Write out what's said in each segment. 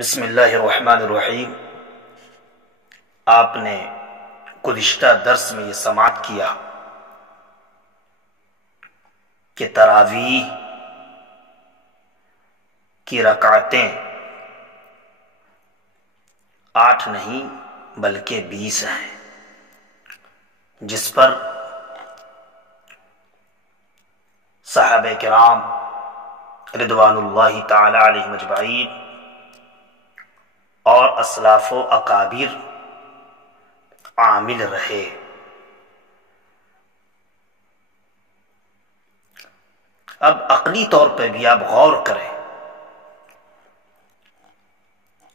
بسم اللہ الرحمن الرحیم۔ آپ نے گزشتہ درس میں یہ سماعت کیا کہ تراویح کی رکعتیں 8 نہیں بلکہ 20 ہیں، جس پر صحابہ کرام رضوان اللہ تعالی علیہم اجمعین اور اسلاف و اکابر عامل رہے۔ اب عقلی طور پہ بھی آپ غور کریں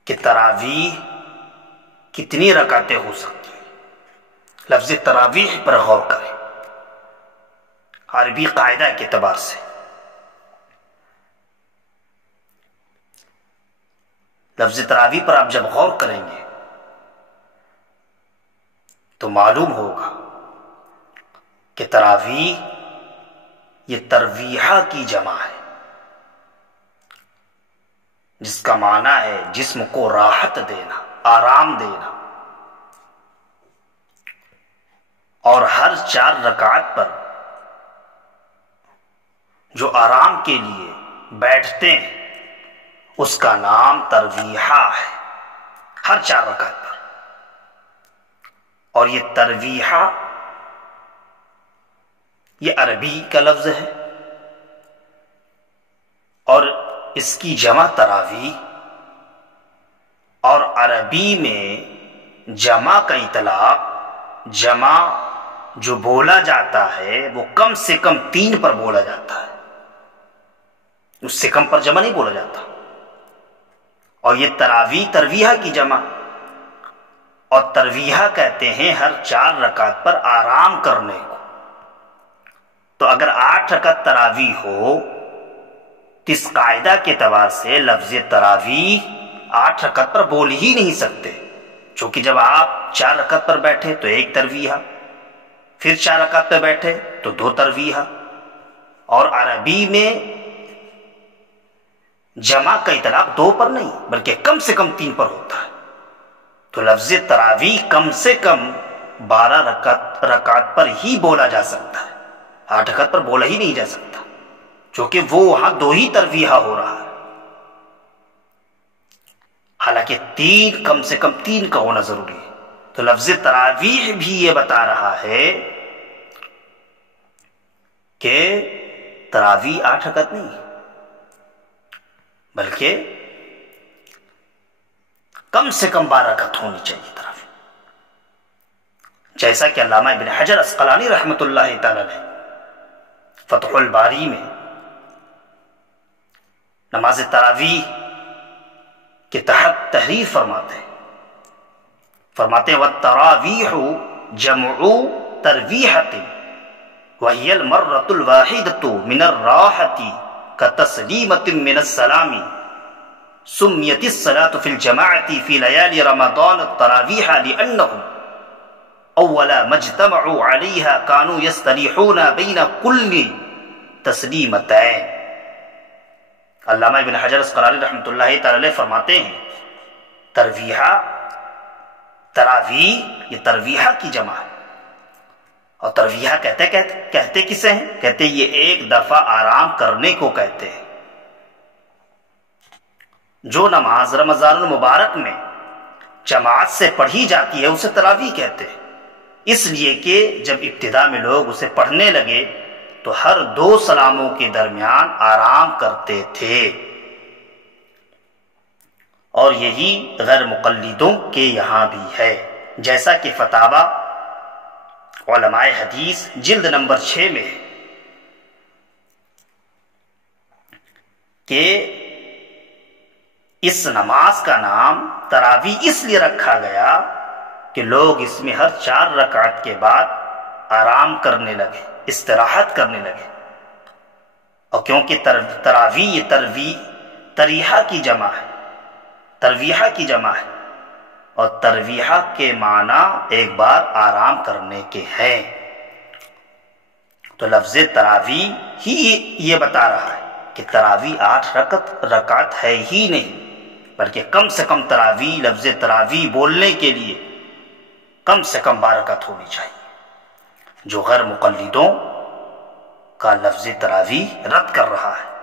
کہ تراویح کتنی رکعتیں ہو سکتی ہیں۔ لفظ تراویح پر غور کریں عربی قاعدہ کے اعتبار سے۔ لفظ تراویح پر آپ جب غور کریں گے تو معلوم ہوگا کہ تراویح یہ ترویحہ کی جمع ہے، جس کا معنی ہے جسم کو راحت دینا، آرام دینا، اور ہر 4 رکعت پر جو آرام کے لیے بیٹھتے ہیں اس کا نام ترویحہ ہے، ہر 4 رکعت پر۔ اور یہ ترویحہ یہ عربی کا لفظ ہے، اور اس کی جمع تراویح، اور عربی میں جمع کا اطلاق جمع جو بولا جاتا ہے وہ کم سے کم 3 پر بولا جاتا ہے، اس سے کم پر جمع نہیں بولا جاتا۔ اور یہ تراویح ترویحہ کی جمع، اور ترویحہ کہتے ہیں ہر 4 رکعت پر آرام کرنے کو۔ تو اگر 8 رکعت تراویح ہو تو اس قاعدہ کے اعتبار سے لفظ تراویح 8 رکعت پر بول ہی نہیں سکتے، چونکہ جب آپ 4 رکعت پر بیٹھے تو 1 ترویحہ، پھر 4 رکعت پر بیٹھے تو 2 ترویحہ، اور عربی میں جمع کا اطلاق 2 پر نہیں بلکہ کم سے کم 3 پر ہوتا ہے۔ تو لفظ تراویح کم سے کم 12 رکعت پر ہی بولا جا سکتا ہے، 8 رکعت پر بولا ہی نہیں جا سکتا، چونکہ وہ وہاں 2 ہی ترویحہ ہو رہا ہے۔ حالانکہ 3 کم سے کم 3 کا ہونا ضروری ہے۔ تو لفظ تراویح بھی یہ بتا رہا ہے کہ تراویح 8 رکعت نہیں بلکہ کم سے کم 12 رکعت ہونی چاہیے تراویح، جیسا کہ علامہ ابن حجر عسقلانی رحمۃ اللہ تعالی نے فتح الباری میں نماز تراویح کے تحت تحریر فرماتے ہیں وَالتَّرَاوِيحُ جَمْعُ تَرْوِيحَةٍ وَهِيَ الْمَرَّةُ الْوَاحِدَةُ مِنَ الرَّاحَةِ كَتَسْلِيمَةٍ مِنَ السَّلَامِ سُمِّيَتِ الصَّلَاةُ فِي الْجَمَاعَةِ فِي لَيَالِي رَمَضَانَ التَّرَاوِيحَ لِأَنَّهُمْ أَوَّلَ مَا اجْتَمَعُوا عَلَيْهَا كَانُوا يَسْتَرِيحُونَ بَيْنَ كُلِّ تَسْلِيمَتَيْنِ۔ علامہ ابن حجر عسقلانی رحمۃ اللہ تعالی فرماتے ہیں تراویح یہ ترویحہ کی جمع ہے، اور ترویحہ کہتے کسے ہیں؟ کہتے یہ ایک دفعہ آرام کرنے کو کہتے ہیں۔ جو نماز رمضان المبارک میں جماعت سے پڑھی جاتی ہے اسے تراویح کہتے ہیں، اس لیے کہ جب ابتدا میں لوگ اسے پڑھنے لگے تو ہر 2 سلاموں کے درمیان آرام کرتے تھے، اور یہی غیر مقلدوں کے یہاں بھی ہے، جیسا کہ فتاوی علماء حدیث جلد نمبر 6 میں ہے کہ اس نماز کا نام تراویح اس لیے رکھا گیا کہ لوگ اس میں ہر 4 رکعت کے بعد آرام کرنے لگے، استراحت کرنے لگے، اور کیونکہ تراویح تریحہ کی جمع ہے، ترویحہ کی جمع ہے، اور ترویحہ کے معنی ایک بار آرام کرنے کے ہیں، تو لفظ تراویح ہی یہ بتا رہا ہے کہ تراویح 8 رکعت ہے ہی نہیں، بلکہ کم سے کم تراویح، لفظ تراویح بولنے کے لیے کم سے کم 12 رکعت ہونی چاہیے، جو غیر مقلدوں کا لفظ تراویح رد کر رہا ہے۔